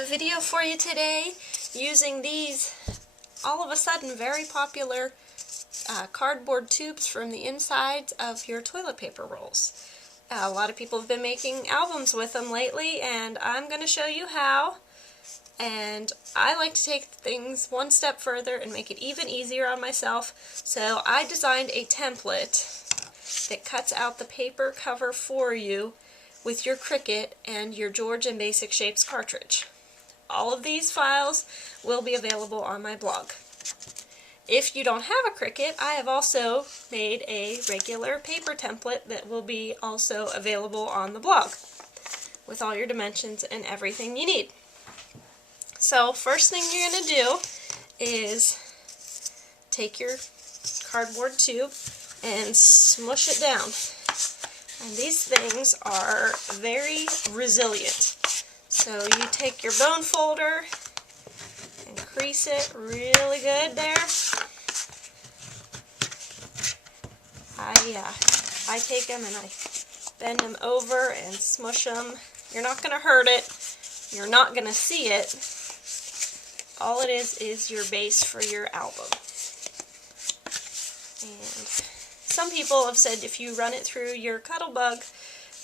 have a video for you today using these all of a sudden very popular cardboard tubes from the insides of your toilet paper rolls. A lot of people have been making albums with them lately, and I'm going to show you how. And I like to take things one step further and make it even easier on myself. So I designed a template that cuts out the paper cover for you with your Cricut and your George and Basic Shapes cartridge. All of these files will be available on my blog. If you don't have a Cricut, I have also made a regular paper template that will be also available on the blog with all your dimensions and everything you need. So first thing you're going to do is take your cardboard tube and smush it down. And these things are very resilient. So you take your bone folder and crease it really good there. I take them and I bend them over and smush them. You're not going to hurt it. You're not going to see it. All it is your base for your album. And some people have said if you run it through your Cuddle Bug,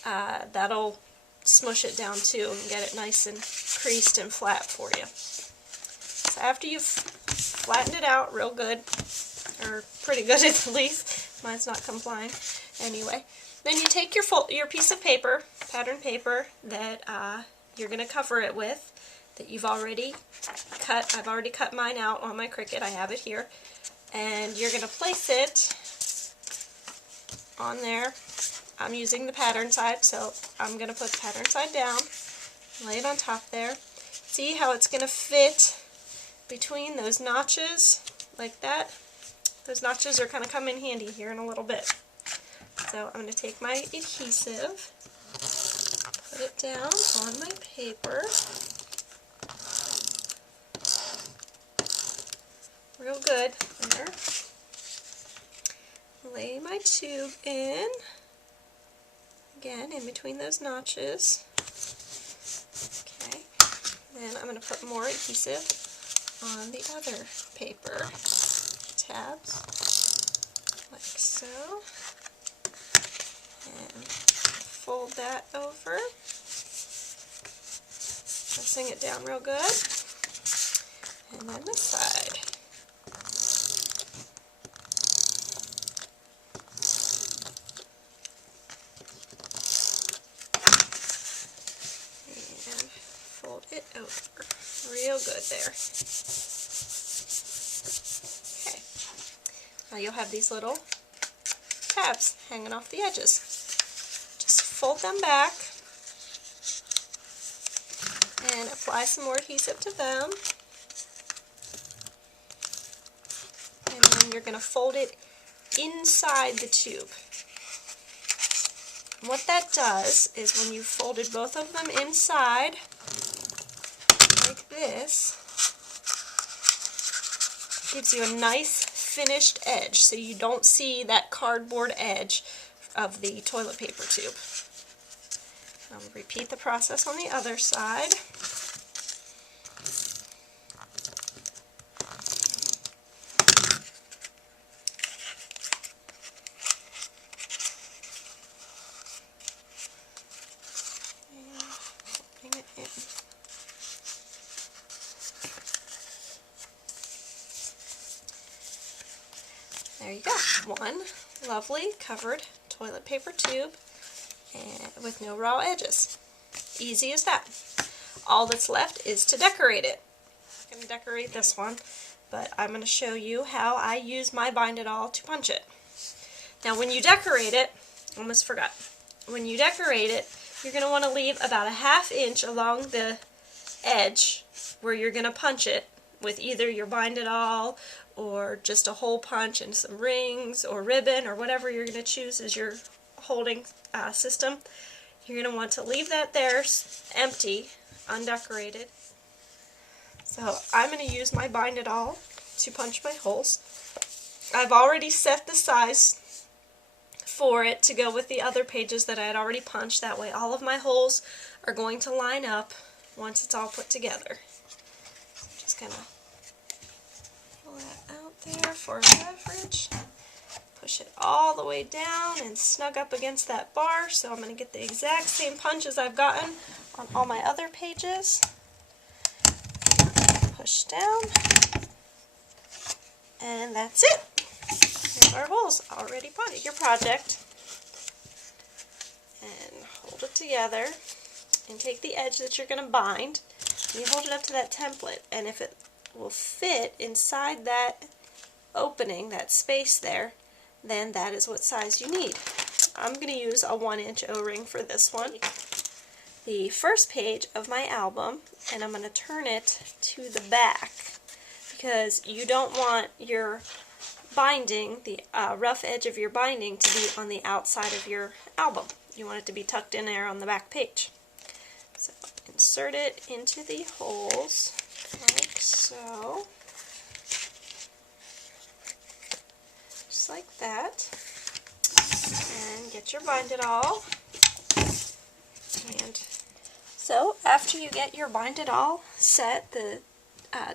that'll smush it down too and get it nice and creased and flat for you. So after you've flattened it out real good, or pretty good at least, mine's not complying anyway, then you take your piece of paper, pattern paper, that you're going to cover it with, that you've already cut. I've already cut mine out on my Cricut. I have it here. And you're going to place it on there. I'm using the pattern side, so I'm going to put the pattern side down, lay it on top there. See how it's going to fit between those notches like that? Those notches are going to come in handy here in a little bit. So I'm going to take my adhesive, put it down on my paper. Real good there. Lay my tube in, again in between those notches. Okay, then I'm going to put more adhesive on the other paper tabs, like so, and fold that over, pressing it down real good, and then this side. It over real good there. Okay, now you'll have these little tabs hanging off the edges. Just fold them back and apply some more adhesive to them, and then you're going to fold it inside the tube. And what that does is when you've folded both of them inside like this, gives you a nice finished edge so you don't see that cardboard edge of the toilet paper tube. I'll repeat the process on the other side. And folding it in. There you go. One lovely covered toilet paper tube and with no raw edges. Easy as that. All that's left is to decorate it. I'm going to decorate this one, but I'm going to show you how I use my Bind It All to punch it. Now when you decorate it, almost forgot, when you decorate it, you're going to want to leave about a ½ inch along the edge where you're going to punch it with either your Bind It All or just a hole punch and some rings or ribbon or whatever you're going to choose as your holding system. You're going to want to leave that there empty, undecorated. So I'm going to use my Bind It All to punch my holes. I've already set the size for it to go with the other pages that I had already punched. That way all of my holes are going to line up once it's all put together. Just kind of pull that out there for leverage. Push it all the way down and snug up against that bar. So I'm going to get the exact same punch as I've gotten on all my other pages. Push down. And that's it. Here's our holes already punched. Your project and hold it together and take the edge that you're going to bind and you hold it up to that template, and if it will fit inside that opening, that space there, then that is what size you need. I'm going to use a 1-inch O-ring for this one. The first page of my album, and I'm going to turn it to the back because you don't want your binding, the rough edge of your binding, to be on the outside of your album. You want it to be tucked in there on the back page. So insert it into the holes like so. Just like that. And get your bind it all. And so after you get your bind it all set, the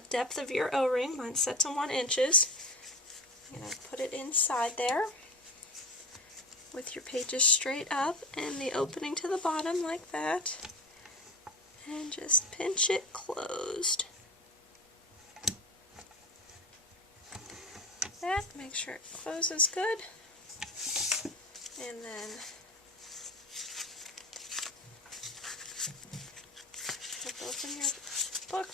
depth of your O-ring, mine's set to 1 inch. I'm going to put it inside there with your pages straight up and the opening to the bottom like that, and just pinch it closed. That, make sure it closes good, and then flip open your book.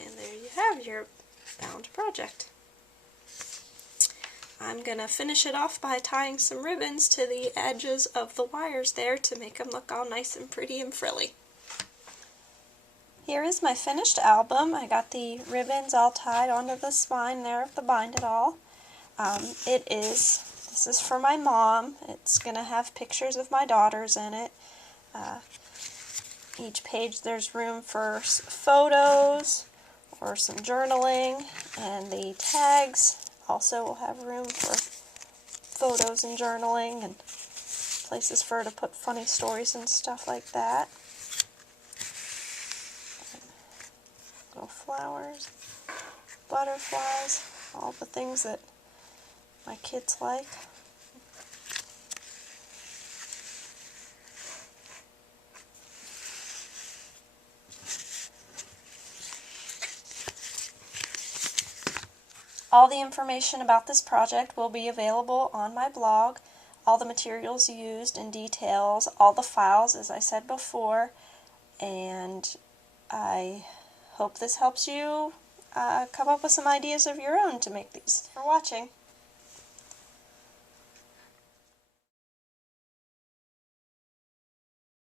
And there you have your bound project. I'm going to finish it off by tying some ribbons to the edges of the wires there to make them look all nice and pretty and frilly. Here is my finished album. I got the ribbons all tied onto the spine there of the bind it all. This is for my mom. It's going to have pictures of my daughters in it. Each page there's room for photos or some journaling, and the tags also will have room for photos and journaling and places for her to put funny stories and stuff like that. Little flowers, butterflies, all the things that my kids like. All the information about this project will be available on my blog. All the materials used and details, all the files as I said before, and I hope this helps you come up with some ideas of your own to make these. Thanks for watching.